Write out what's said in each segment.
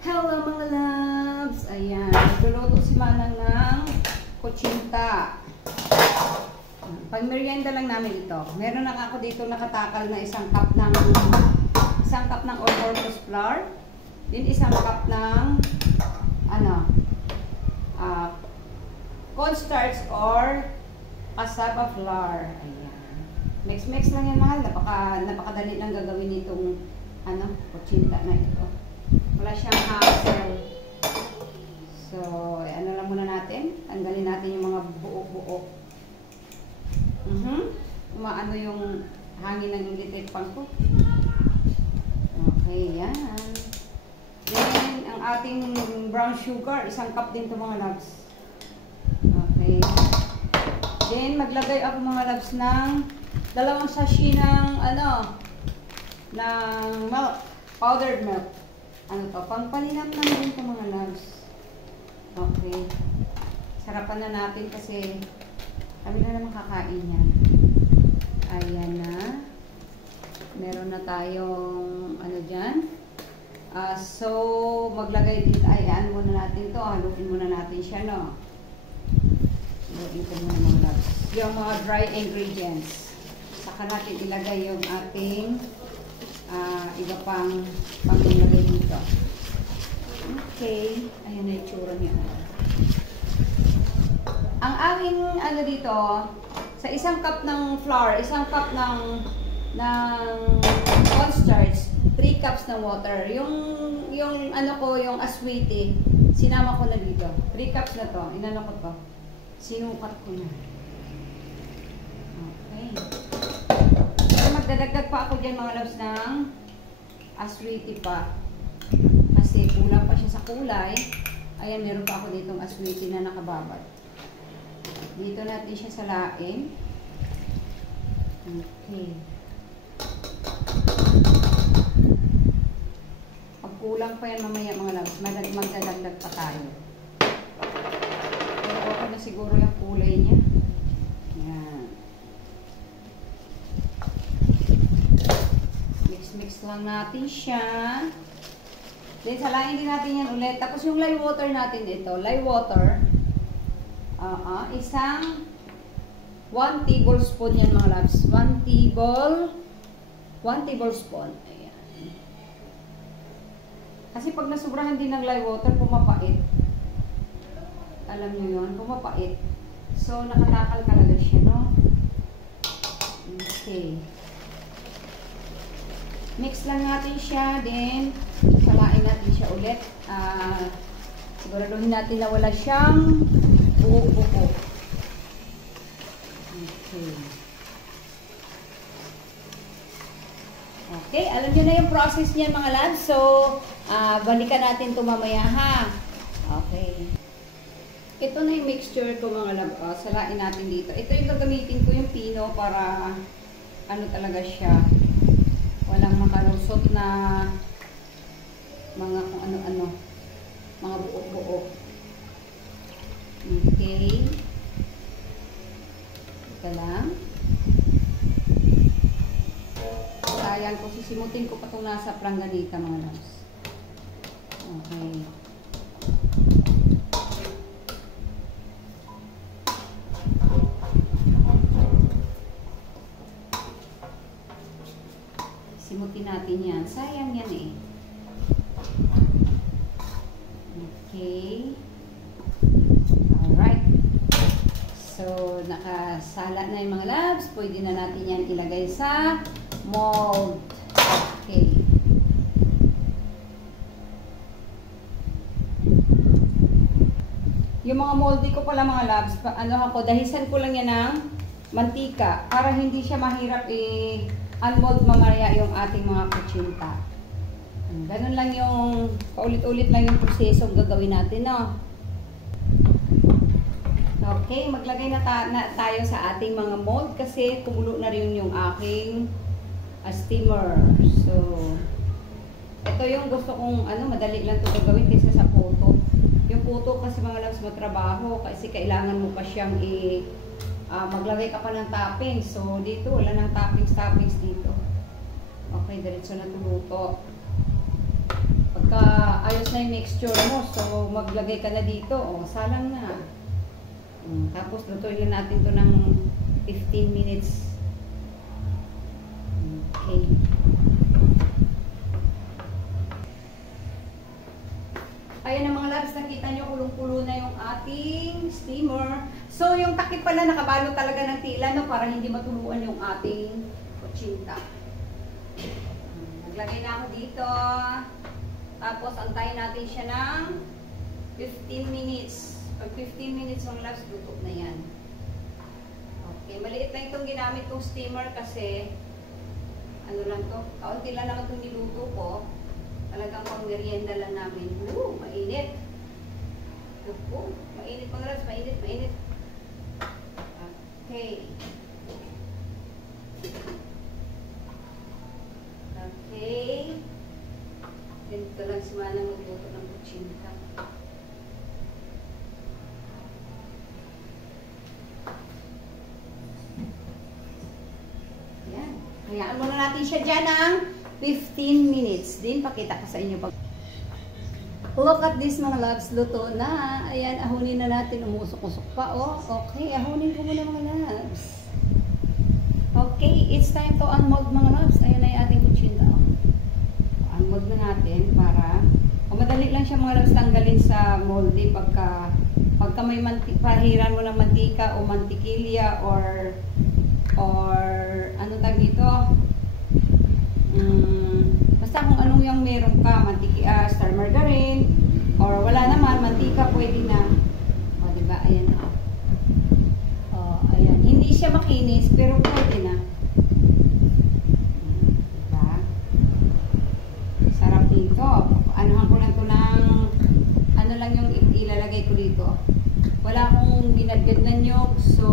Hello mga loves! Ayan, nagluluto si Manang ng kutsinta. Pag merienda lang namin ito. Meron na ako dito nakatakal na isang cup ng all-purpose flour. Din isang cup ng cornstarch or cassava flour. Ayan. Mix lang yan mahal. Napakadali lang gagawin itong kutsinta na ito. Wala siyang hassle. So, ano lang muna natin. Tanggalin natin yung mga buo-buo. Umaano yung hangin ng electric pan ko. Okay, yan. Then, ang ating brown sugar, isang cup din ito mga loves. Okay. Then, maglagay ako mga loves ng 2 sachet ng ng milk, powdered milk. Pampalinamnam din ito mga loves. Okay. Sarapan na natin kasi kami na naman kakain yan. Ayan na. Meron na tayong dyan. So, maglagay dito. Ayan muna natin to. Haluin muna natin siya, no? Haluin ko muna mga loves. Yung mga dry ingredients. Saka natin ilagay yung ating iba pang panglagay dito. Okay. Ayan na yung tsura niya. Ang aking dito, sa isang cup ng flour, isang cup ng cornstarch, 3 cups ng water. Yung yung aswiti, sinama ko na dito. 3 cups na to. Inano ko to. Sinukat ko na. Okay. Magdadagdag pa ako dyan mga loves ng aswiti pa. Kasi kulang pa siya sa kulay. Ayan, meron pa ako ditong aswiti na nakababad. Dito natin siya salain. Okay. Pag kulang pa yan mamaya mga loves, magdadagdag pa tayo. Pero okay na siguro yung kulay niya. Ayan. Mix lang natin siya. Then, salain din natin yan ulit. Tapos, yung lye water natin dito. Lye water. Isang 1 tablespoon yan mga loves. 1 tablespoon. Ayan. Kasi, pag nasubrahan din ng lye water, pumapait. Alam nyo yun? Pumapait. So, nakatakal talaga siya, no? Okay. Mix lang natin siya, then salain natin siya ulit. Siguraduhin natin na wala siyang buo-buo. Okay. Okay, alam niyo na yung process niyan mga lads. So, balikan natin ito mamaya ha. Okay. Ito na yung mixture ko mga lads. Salain natin dito. Ito yung gagamitin ko yung pino para talaga siya. Walang makalusot na mga kung ano-ano. Mga buo-buo. Okay. Ito lang. Ayan ko, sisimutin ko pa itong nasa pranganita mga loves. Okay. Simutin natin yan. Sayang yan eh. Okay. Alright. So, nakasala na yung mga loves. Pwede na natin yan ilagay sa mold. Okay. Yung mga moldy ko pala mga loves, dahisan ko lang yan ng mantika para hindi siya mahirap unmold mamaya yung ating mga kutsinta. Ganun lang yung, paulit-ulit lang yung prosesong gagawin natin, no? Okay, maglagay na tayo sa ating mga mold kasi kumulo na rin yung aking steamer. So, ito yung gusto kong, madali lang ito gagawin kaysa sa puto. Yung puto kasi mga loves matrabaho kasi kailangan mo pa siyang maglagay ka pa ng toppings. So, dito, wala ng toppings dito. Okay, diretso na tuluto. Pagka ayos na yung mixture mo. So, maglagay ka na dito. O, salang na. Tapos, lutuin lang natin to ng 15 minutes. Okay. Ayan ang mga loves, nakita nyo, kulong-kulo na yung ating steamer. So, yung takip pala nakabalo talaga ng tila, no, para hindi matuluan yung ating kutsinta. Naglagay na ako dito. Tapos, antayin natin siya ng 15 minutes. Pag 15 minutes mga loves, luto na yan. Okay, maliit lang itong ginamit kong steamer kasi ano lang to, kaunti lang naman itong niluto ko. Talagang pang merienda lang namin. Mainit. Mainit mga loves, mainit, mainit. Okay. Okay. Ganito lang si Manang magluto ng kutsinta. Yan. Hayaan muna natin siya dyan ng 15 minutes. Din, pakita ko sa inyo. Look at this mga loves. Luto na. Ayan, ahunin na natin. Umusok-usok pa. Oh, okay. Ahunin ko muna mga loves. Okay, it's time to unmold mga loves. Ayan na yung ating kutsinta. Unmold na natin para madali lang siya mga loves tanggalin sa moldy pagka may pahiran mo ng mantika o mantikilya or ano tag dito, basta kung anong yung meron ka, star margarine or wala naman, mantika pwede na. O diba, ayan na. O, ayan, hindi siya makinis pero pwede na. Diba? Sarap dito. Anuhan ko lang to ng ano lang yung ilalagay ko dito. Wala akong ginagad na nyog, so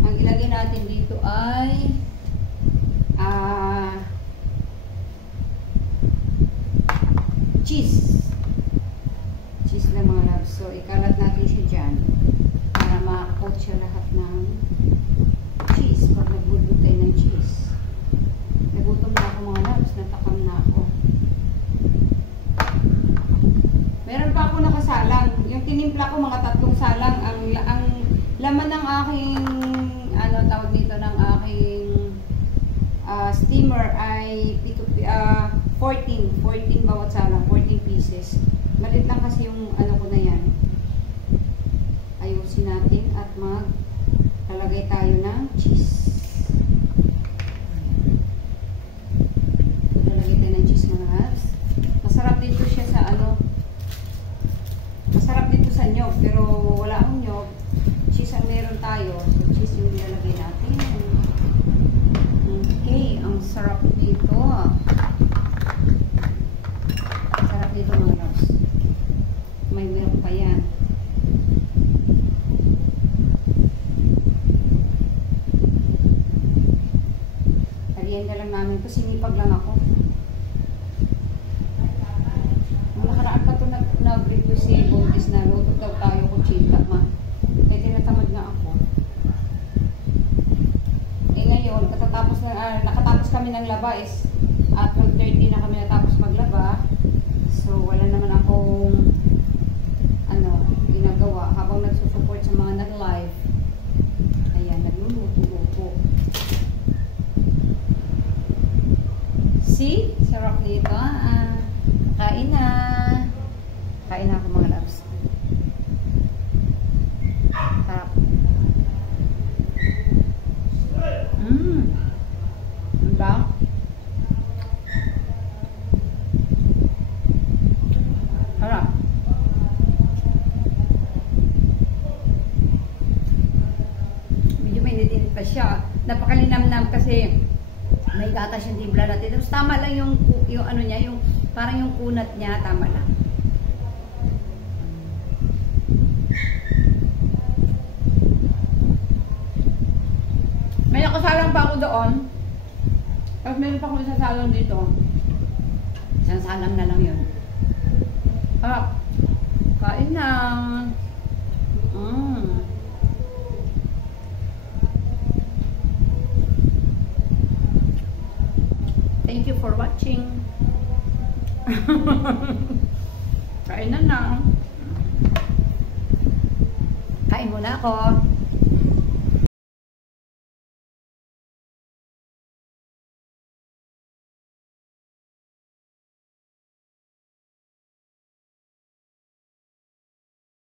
ang ilagay natin dito ay cheese. Cheese lang mga loves. So, ikalat natin siya dyan para ma-coat siya lahat ng cheese. Pag nagbudbud tayo ng cheese. Nagutom na ako mga loves. Natakam na ako. Meron pa ako nakasalang. Yung tinimpla ko mga 3 salang. Ang laman ng aking ano tawag dito ng aking steamer ay 14 bawat salang, 14 pieces. Malit lang kasi yung ano ko na yan. Ayusin natin at maglalagay tayo ng cheese. Lalagay tayo ng cheese mga loves. Masarap dito siya sa ano. Masarap dito sa nyog, pero wala akong nyog. Cheese ang meron tayo. So, cheese yung nilalagay natin. Okay, ang sarap dito. Sarap dito mga loves. May milk pa yan. Merienda lang namin ito. Sinipag lang ako. Nakaraan pa ito nag-brief ko si Bontis na luto daw tayo kutsinta ma. Kaya tinatamad na ako. Eh ngayon, nakatapos kami ng laba is at 12:30 na kami natapos maglaba. So wala naman akong ginagawa habang nagsusupport sa mga nag-live. Ayan, nagluluto-luto. See? Sarap nito. Kain na. Kain na ako mga loves. Sarap. Diba? Sarap. Medyo mainit-init pa siya. Napakalinamnam kasi may gatas yung timpla natin. Tapos tama lang yung ano niya, yung parang yung kunat niya, tama lang. May nakasalang pa ako doon. Tapos meron pa ako isang salon dito. Isang salang na lang yun. Kain na. Thank you for watching. Kain na na. Kain muna ako.